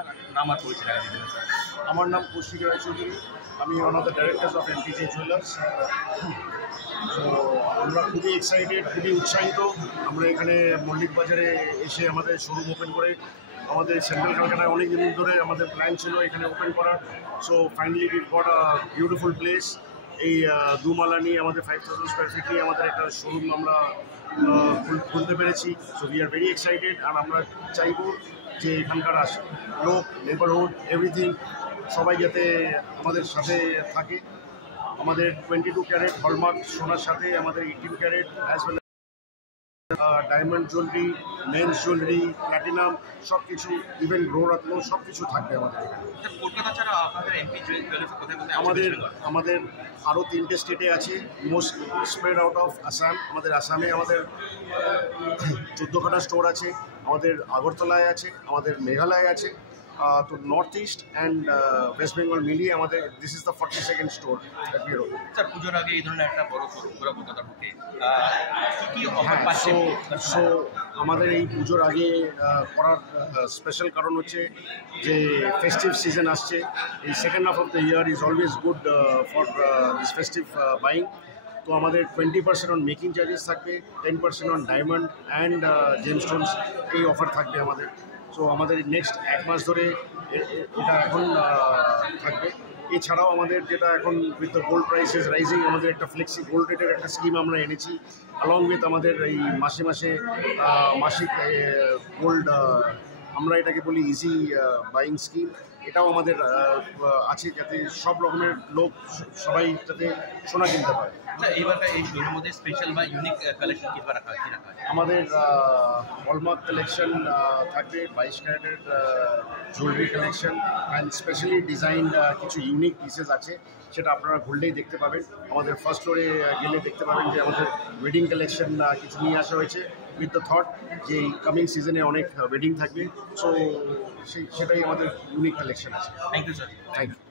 আপনার নাম আর পরিচয় দিবেন স্যার। আমার নাম কৌশিক রায়চৌধুরী, আমি one of the directors of MPJ jewellers. তো আমরা খুবই এক্সাইটেড, খুবই উৎসাহিত। আমরা এখানে মল্লিক বাজারে এসে আমাদের শোরুম ওপেন করে, আমাদের সেন্ট্রাল ক্যালকাটায় অনেক দিন ধরে আমাদের প্ল্যান ছিল এখানে ওপেন করার। So finally we got a beautiful place. এই দুমালা নিয়ে আমাদের 5000 স্কোয়ার ফিট নিয়ে আমাদের একটা শোরুম আমরা খুলতে পেরেছি। So we are very excited. আর আমরা চাইবো যে এখানকার লোক, নেবারহুড, এভরিথিং সবাই যাতে আমাদের সাথে থাকে। আমাদের 22 ক্যারেট হলমার্ক সোনার সাথে আমাদের 18 carat as well diamond jewellery, men's jewellery, platinum সব কিছু, ইভেন গ্রহরত্ন সব কিছু থাকবে আমাদের এখানে। কলকাতা ছাড়া আপনাদের এমপি জুয়েলার্স কোথায় কোথায় আমাদের আরও 3টে স্টেটে আছে, most spread out of Assam. আমাদের আসামে আমাদের 14খানা স্টোর আছে, আমাদের আগরতলায় আছে, আমাদের মেঘালয়ে আছে। তো north east and West Bengal মিলিয়ে আমাদের this is the 42nd store. Sir পুজোর আগে এই ধরনের একটা বড় শোরুম পুরো কলকাতা ঢুকে কি অফার পাচ্ছে? সো আমাদের এই পুজোর আগে করার স্পেশাল কারণ হচ্ছে যে ফেস্টিভ সিজন আসছে। এই second half of the year is always good for this festive buying. তো আমাদের 20% অন মেকিং চার্জেস থাকবে, 10% অন ডায়মন্ড অ্যান্ড জেমস্টোনস, এই অফার থাকবে আমাদের। সো আমাদের নেক্সট 1 মাস ধরে এটা এখন থাকবে। এছাড়াও আমাদের যেটা এখন with the gold prices rising, আমাদের একটা ফ্লেক্সি গোল্ড রেটের একটা স্কিম আমরা এনেছি, অ্যালং উইথ আমাদের এই মাসে মাসিক গোল্ড, আমরা এটাকে বলি ইজি বাইং স্কিম। এটাও আমাদের আছে যাতে সব রকমের লোক সবাই যাতে সোনা কিনতে পারে। এবার এই শোরুমের মধ্যে স্পেশাল বা ইউনিক কালেকশন কি রাখা হয়? আমাদের হলমার্ক কালেকশন থাকবে, 22 ক্যারেটের jewellery collection and specially design কিছু ইউনিক পিসেস আছে, সেটা আপনারা ঘুরলেই দেখতে পাবেন। আমাদের ফার্স্ট ফ্লোরে গেলে দেখতে পাবেন যে আমাদের ওয়েডিং কালেকশন কিছু নিয়ে আসা হয়েছে উইথ দ্য থট যে কামিং সিজনে অনেক ওয়েডিং থাকবে। সো সেটাই আমাদের ইউনিক কালেকশন আছে। Thank you sir. Thank you.